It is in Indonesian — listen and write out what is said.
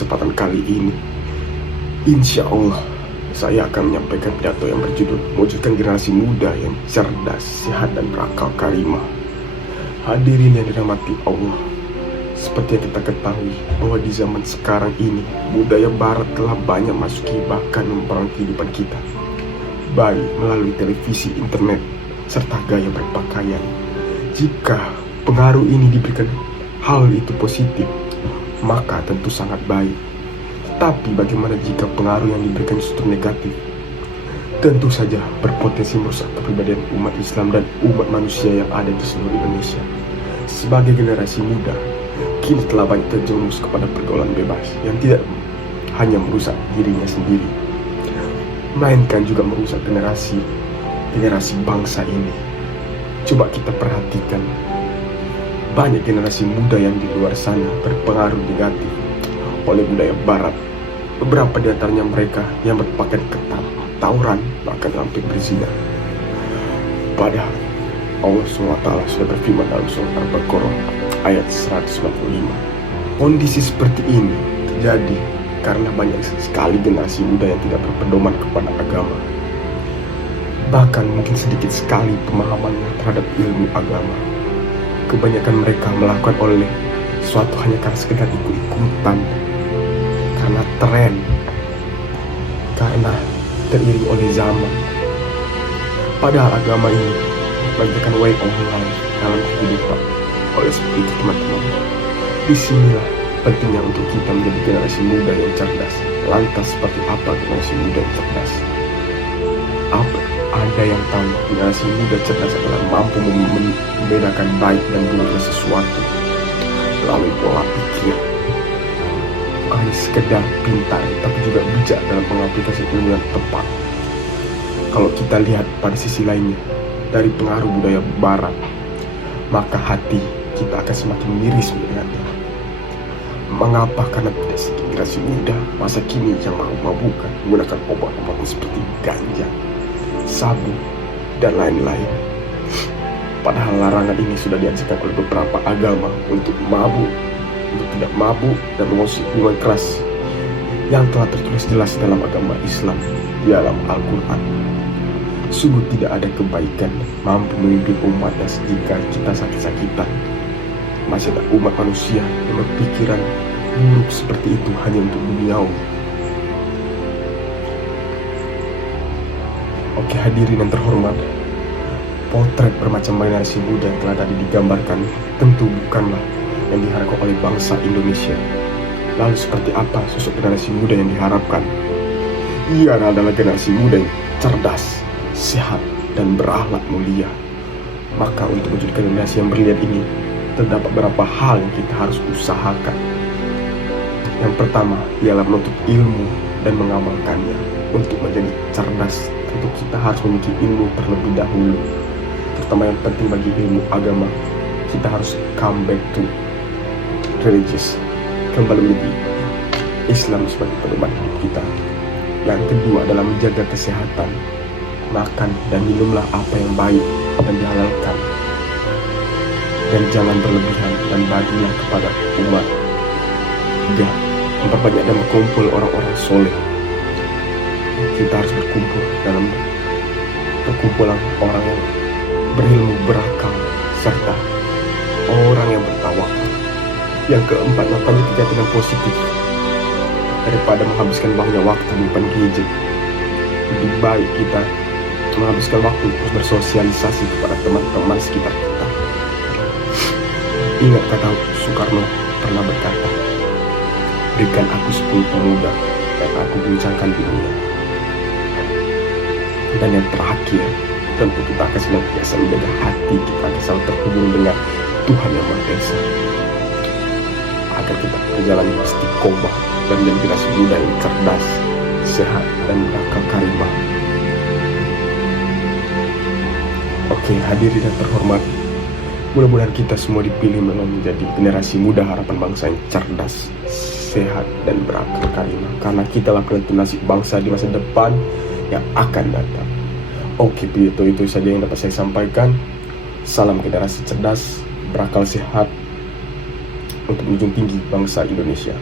kesempatan kali ini, insya Allah, saya akan menyampaikan pidato yang berjudul mewujudkan generasi muda yang cerdas, sehat, dan berakal karimah. Hadirin yang dirahmati Allah, seperti yang kita ketahui bahwa di zaman sekarang ini, budaya barat telah banyak masuki bahkan mempengaruhi kehidupan kita, baik melalui televisi, internet, serta gaya berpakaian. Jika pengaruh ini diberikan hal itu positif, maka tentu sangat baik. Tapi bagaimana jika pengaruh yang diberikan justru negatif? Tentu saja berpotensi merusak kepribadian umat Islam dan umat manusia yang ada di seluruh Indonesia. Sebagai generasi muda, kini telah banyak terjerumus kepada pergaulan bebas yang tidak hanya merusak dirinya sendiri, melainkan juga merusak generasi bangsa ini. Coba kita perhatikan, banyak generasi muda yang di luar sana berpengaruh negatif oleh budaya barat. Beberapa di antaranya mereka yang berpakaian ketat, tawuran, bahkan hampir berzina. Padahal Allah SWT sudah berfirman dalam surah Al-Baqarah ayat 195. Kondisi seperti ini terjadi karena banyak sekali generasi muda yang tidak berpedoman kepada agama. Bahkan mungkin sedikit sekali pemahamannya terhadap ilmu agama. Kebanyakan mereka melakukan oleh sesuatu hanya karena sekedar ikut-ikutan, karena tren, karena teriring oleh zaman. Padahal agama ini bagaikan way of life dalam kehidupan. Oleh sebab itu teman-teman, disinilah pentingnya untuk kita menjadi generasi muda yang cerdas. Lantas seperti apa generasi muda yang cerdas? Ada yang tahu generasi muda cerdas adalah mampu membedakan baik dan buruknya sesuatu melalui pola pikir. Bukan hanya sekedar pintar, tapi juga bijak dalam mengaplikasi ilmu yang tepat. Kalau kita lihat pada sisi lainnya, dari pengaruh budaya barat, maka hati kita akan semakin miris melihatnya. Mengapa? Karena tidak sedikit generasi muda masa kini yang mabuk-mabukan menggunakan obat-obatan seperti ganja, sabu, dan lain-lain. Padahal larangan ini sudah diajarkan oleh beberapa agama untuk mabuk, untuk tidak mabuk, dan mengonsumsi minuman keras yang telah tertulis jelas dalam agama Islam di dalam Al-Quran. Sungguh tidak ada kebaikan mampu memimpin umat yang jika kita sakit-sakitan. Masih ada umat manusia yang berpikiran buruk seperti itu hanya untuk duniawi. Oke hadirin yang terhormat, potret bermacam generasi muda yang telah tadi digambarkan tentu bukanlah yang diharapkan oleh bangsa Indonesia. Lalu seperti apa sosok generasi muda yang diharapkan? Ia adalah generasi muda yang cerdas, sehat, dan berakhlak mulia. Maka untuk mewujudkan generasi yang brilian ini, terdapat beberapa hal yang kita harus usahakan. Yang pertama ialah menuntut ilmu dan mengamalkannya. Untuk menjadi cerdas, tentu kita harus memiliki ilmu terlebih dahulu. Terutama yang penting bagi ilmu agama, kita harus come back to religious, kembali menjadi Islam sebagai pedoman hidup kita. Yang kedua adalah menjaga kesehatan. Makan dan minumlah apa yang baik dan dihalalkan, dan jangan berlebihan, dan bagilah kepada umat. Tiga, memperbanyak dan berkumpul orang-orang soleh. Kita harus berkumpul dalam perkumpulan orang yang berilmu, berakal, serta orang yang bertawakal. Yang keempat, lakukan kegiatan yang positif daripada menghabiskan banyak waktu di depan gadget. Lebih baik kita menghabiskan waktu untuk bersosialisasi kepada teman-teman sekitar kita. Ingat kata Soekarno pernah berkata, berikan aku 10 pemuda dan aku guncangkan dunia. Dan yang terakhir, tentu kita akan senantiasa menjaga hati kita akan selalu terhubung dengan Tuhan Yang Maha Esa, agar kita berjalan istiqomah dan menjadi generasi muda yang cerdas, sehat, dan berakal karimah. Oke hadirin yang terhormat, mudah-mudahan kita semua dipilih menjadi generasi muda harapan bangsa yang cerdas, sehat, dan berakal karimah. Karena kita lah penentu nasib bangsa di masa depan yang akan datang. Oke, itu saja yang dapat saya sampaikan. Salam generasi cerdas, berakal sehat, untuk menjunjung tinggi bangsa Indonesia.